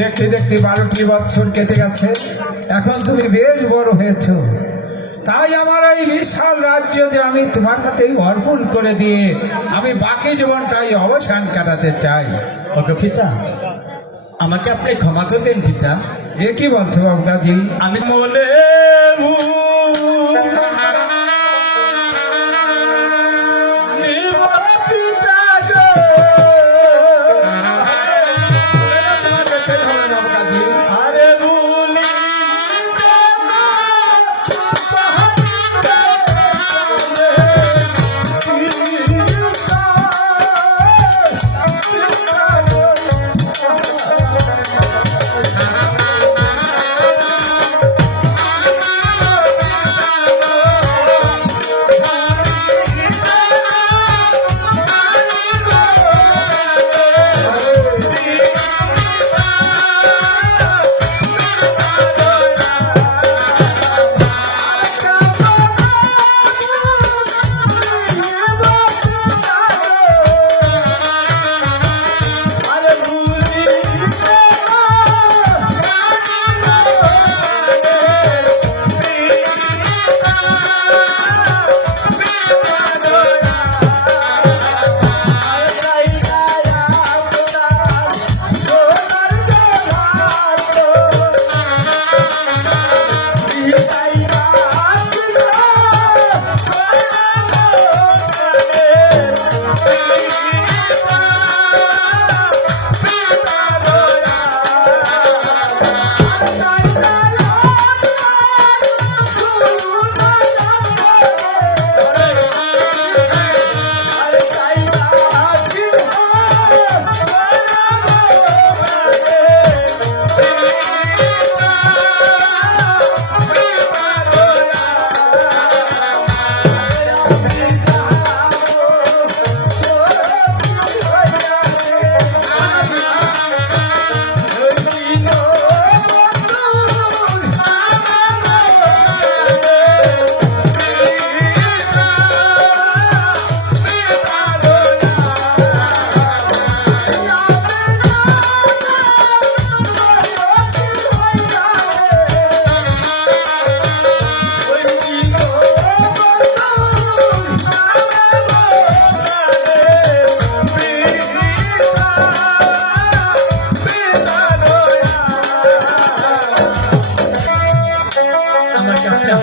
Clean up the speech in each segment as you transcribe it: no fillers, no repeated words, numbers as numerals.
দেখতে দেখতে 12টি বছর কেটে গেছে। এখন তুমি বেশ বড় হয়েছো, তাই আমার এই বিশাল রাজ্য যে আমি তোমার হাতেই অর্পণ করে দিয়ে আমি বাকি জীবনটাই অবসান কাটাতে চাই। ওগো পিতা, আমাকে আপনি ক্ষমা করবেন পিতা। এ কি বলছো বাবুগাজি? আমি বলে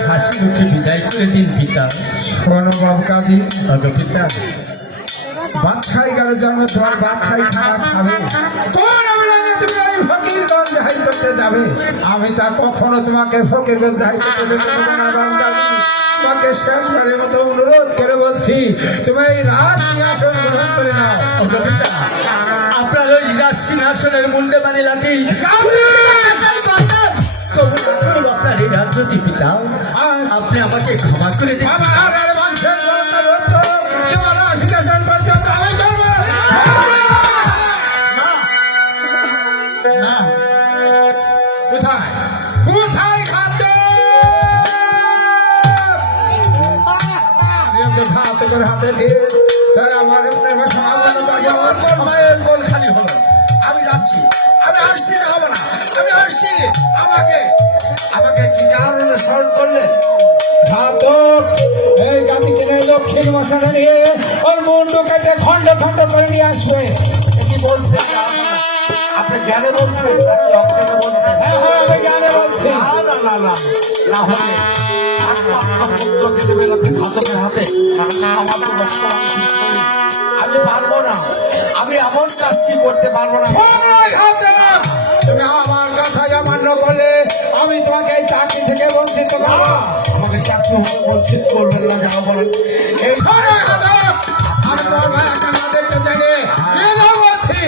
হাসি মুখে বিদায় করে দিন পিতা। শোনো বাবুগাজি, ওগো পিতা, বাদশাহী গেল জন্ম, তোমার বাদশাহী খারাপ খাবে। কোন অভিমানে তুমি ওই ফকিরগঞ্জ হাই করতে যাবে? আমি তা কখনো তোমাকে ফকিরগঞ্জ হাই করতে যেতে দেবো না বাবুগাজি। তোমাকে শেষবারের মতো অনুরোধ করে বলছি, তুমি এই রাজ সিংহাসন গ্রহণ করে নাও। ওগো পিতা, আপনার ওই রাজ সিংহাসনের মুন্ডে মানে লাঠি আপনার এই রাজনীতি পিতা, আপনি আমাকে ক্ষমা করে দিন। কোথায় কোথায় খাদ্য? হাতে করে হাতে দিয়ে আমার মায়ের গোল খালি হলো। আমি যাচ্ছি, আমি আসছি, যাবো না, আমি আসছি। আমাকে আমাকে কি কারণে স্মরণ করলেন? এই জাতি কিনে দক্ষিণ মশাটা নিয়ে ওর মুন্ডু কেটে খন্ড খন্ড করে নিয়ে আসবে। কি বলছেন? আপনি জ্ঞানে বলছেন নাকি অজ্ঞানে বলছেন? হ্যাঁ হ্যাঁ, আমি জানে বলছি। না না না না না হলে পুত্রকে দেবেন আপনি ঘাতকের হাতে। আমার তো রক্তমাংসের শরীর, আমি পারবো না, আমি এমন কাজটি করতে পারবো না। তুমি আমার কথাই অমান্য করলে আমি তোমাকে এই চাকরি থেকে বঞ্চিত করবো। আমাকে চাকরি হলে বঞ্চিত করবেন না, যাও বলেন। এই আমি তোমার ভাই একটা না দেখতে চাই রে, বলছি।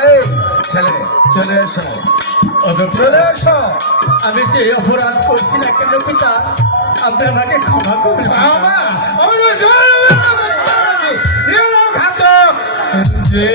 এই ছেলে, চলে এসো, চলে এসো। আমি যে অপরাধ করছি না কেন পিতা, আপনি আমাকে ক্ষমা করবেন। যে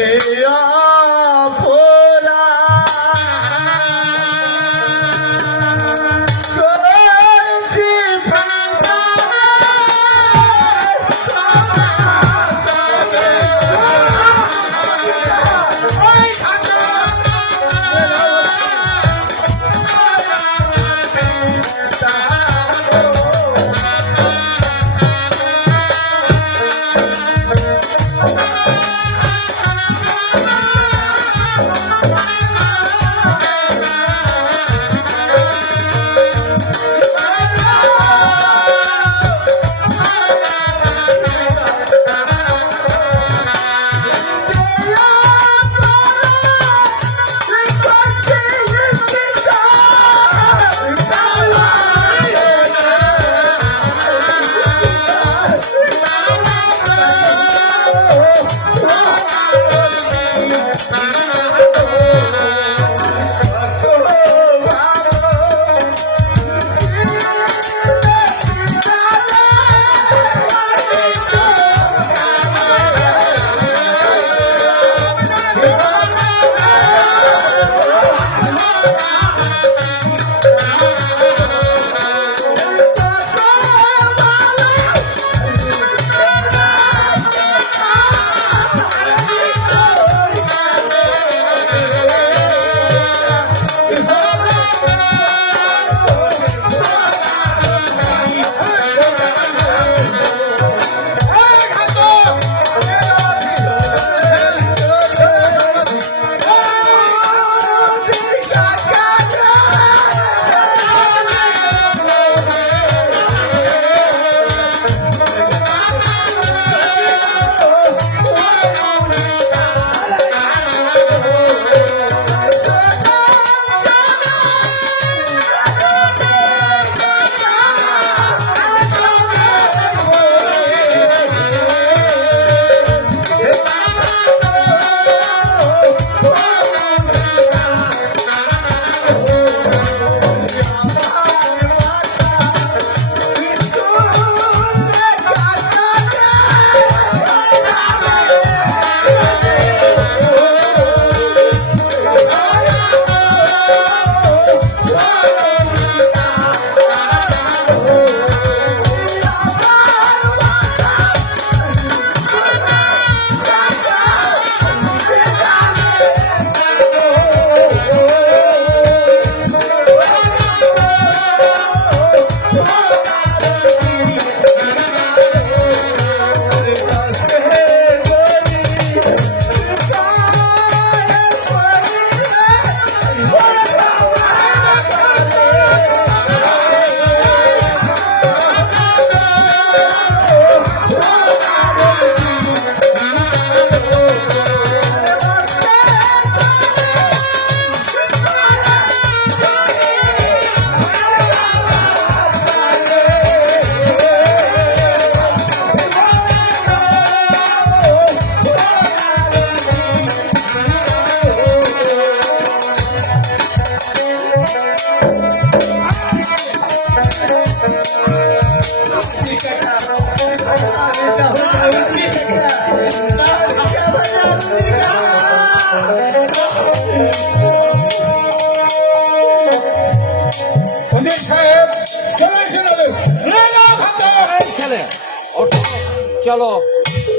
চলো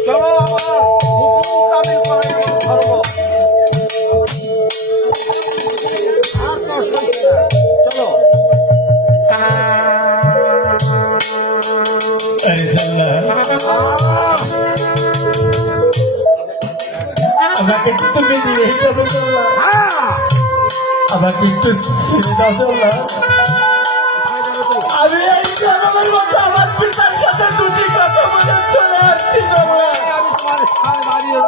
চলো আমার মুখোমুখি করাই ধর্ম আর কষ্ট হচ্ছে না। চলো আরে আল্লাহ, আমাকে তুমি নিয়ে যাবে আল্লাহ, আমাকে একটু ছেড়ে দাও আল্লাহ। আমি এই জন্মের মতো আমার পিতার সাথে দুটি কথা বলে চলে আসছি আল্লাহ। আমি তোমার সামনে দাঁড়িয়ে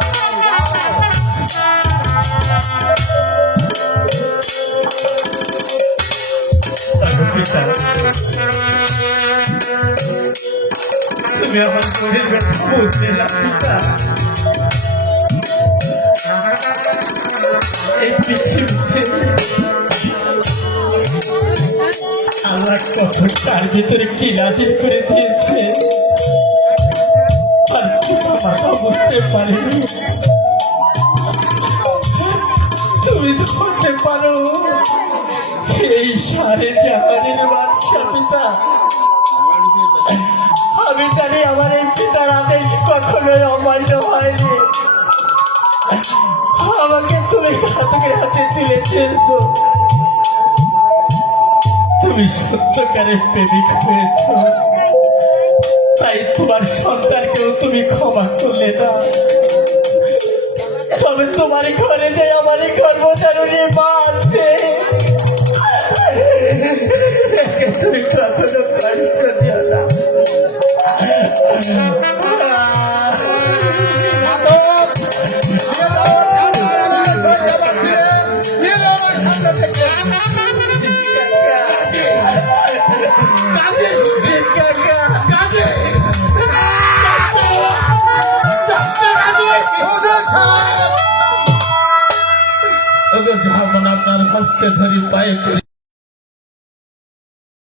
পিতা, তুমি আমার মনের ব্যথা বুঝলে না পিতা। এই পৃথিবীতে আল্লাহ কখন তার ভিতরে কি নাজিল করে দিয়েছে আর মাথা বুঝতে পারিনি। তুমি ধরতে পারো এই সারে জাহানের বাদশা পিতা। আমি জানি আমার এই পিতার আদেশ কখনোই অমান্য হয়নি। আমাকে তুমি হাতের হাতে তুলে দিয়েছ। তুমি সত্যকারের প্রেমিক হয়েছ, তাই তোমার সন্তানকেও তুমি ক্ষমা করলে না। তবে তোমার ঘরে যে আমার কর্মচারী মা আছে, তুমি কখনো কষ্ট দিও না। আপনার হস্তে ধরি পায়ে